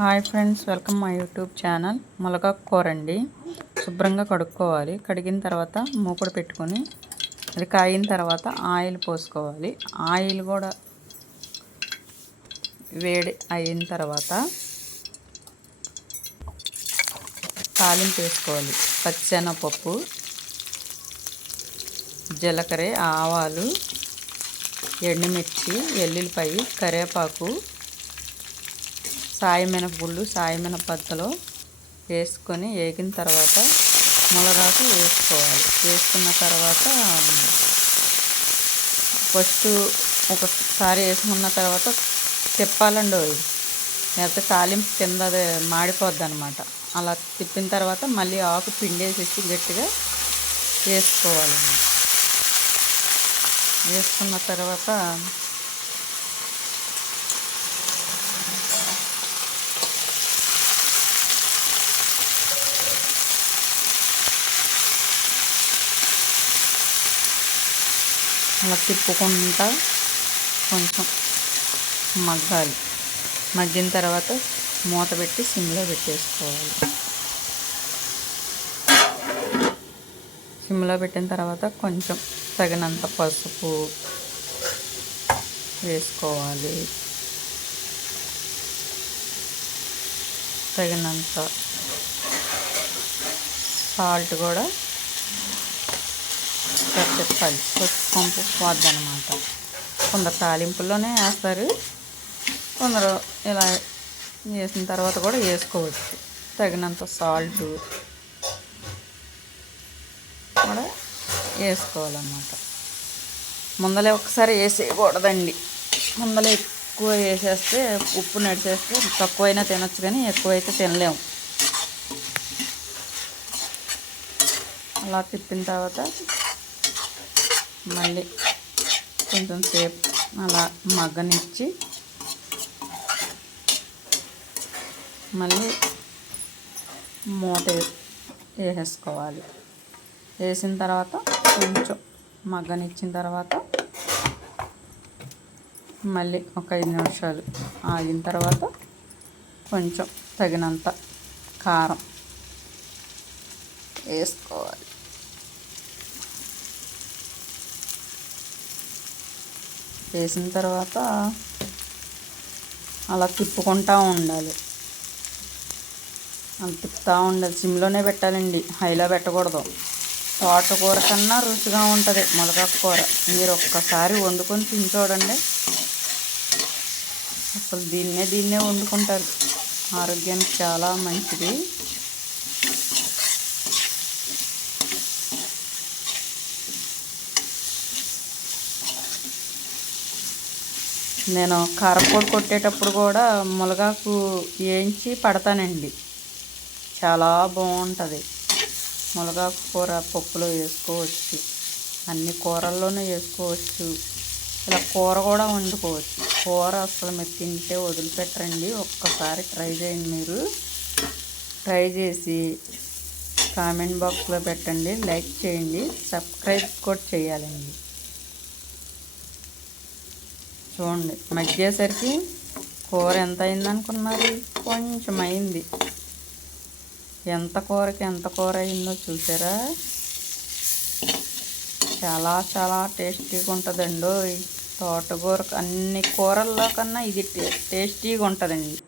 Hi friends, welcome my YouTube channel. ములగాకు కూర అండి. శుభ్రంగా కడుక్కోవాలి. కడిగిన తర్వాత మూకుడు పెట్టుకొని అది కాగిన తర్వాత ఆయిల్ పోసుకోవాలి. ఆయిల్ కూడా వేడి అయిన తర్వాత తాలింపు వేసుకోవాలి. పచ్చెనపప్పు, జీలకర్ర, ఆవాలు, ఎండుమిర్చి, వెల్లుల్లిపాయ, కరివేపాకు, సాయమినపగుళ్ళు, సాయమినపద్దలు వేసుకొని వేగిన తర్వాత ములగాకు వేసుకోవాలి. వేసుకున్న తర్వాత ఫస్ట్ ఒకసారి వేసుకున్న తర్వాత తిప్పాలండి. లేకపోతే తాలింపు కింద అదే మాడిపోద్ది అనమాట. అలా తిప్పిన తర్వాత మళ్ళీ ఆకు పిండేసేసి గట్టిగా వేసుకోవాలి. వేసుకున్న తర్వాత అలా తిప్పుకుంటా కొంచెం మగ్గాలి. మగ్గిన తర్వాత మూత పెట్టి సిమ్లో పెట్టేసుకోవాలి. సిమ్లో పెట్టిన తర్వాత కొంచెం తగినంత పసుపు వేసుకోవాలి. తగినంత సాల్ట్ కూడా చెప్పాలి. పసుపు పోద్దనమాట. కొందరు తాలింపుల్లోనే వేస్తారు, కొందరు ఇలా వేసిన తర్వాత కూడా వేసుకోవచ్చు. తగినంత సాల్ట్ కూడా వేసుకోవాలన్నమాట. ముందలే ఒకసారి వేసేయకూడదండి. ముందలే ఎక్కువ వేసేస్తే ఉప్పు నడిచేస్తే తక్కువైనా తినొచ్చు, కానీ ఎక్కువైతే తినలేము. అలా తిప్పిన తర్వాత మళ్ళీ కొంచెం సేపు అలా మగ్గనిచ్చి మళ్ళీ మూత వేసేసుకోవాలి. వేసిన తర్వాత కొంచెం మగ్గనిచ్చిన తర్వాత మళ్ళీ ఒక 5 నిమిషాలు ఆగిన తర్వాత కొంచెం తగినంత కారం వేసుకోవాలి. వేసిన తర్వాత అలా తిప్పుకుంటూ ఉండాలి. అలా తిప్పుతూ ఉండాలి. సిమ్లోనే పెట్టాలండి, హైలో పెట్టకూడదు. తోటకూర కన్నా రుచిగా ఉంటుంది ములగాకు కూర. మీరు ఒక్కసారి వండుకొని తిని చూడండి. అసలు దీన్నే వండుకుంటారు. ఆరోగ్యానికి చాలా మంచిది. నేను కారపొడి కొట్టేటప్పుడు కూడా ములగాకు వేయించి పడతానండి. చాలా బాగుంటుంది. ములగాకు కూర పప్పులో వేసుకోవచ్చు, అన్ని కూరల్లోనూ వేసుకోవచ్చు. ఇలా కూర కూడా వండుకోవచ్చు. కూర అసలు మీరు తింటే వదిలిపెట్టరండి. ఒక్కసారి ట్రై చేయండి. మీరు ట్రై చేసి కామెంట్ బాక్స్లో పెట్టండి, లైక్ చేయండి, సబ్స్క్రైబ్ కూడా చేయాలండి. చూడండి, మగ్గేసరికి కూర ఎంత అయిందనుకున్నారు? కొంచెం అయింది. ఎంత కూరకి ఎంత కూర అయిందో చూసారా? చాలా చాలా టేస్టీగా ఉంటుందండి. తోటకూర అన్ని కూరల్లో కన్నా ఇది టేస్టీగా ఉంటుందండి.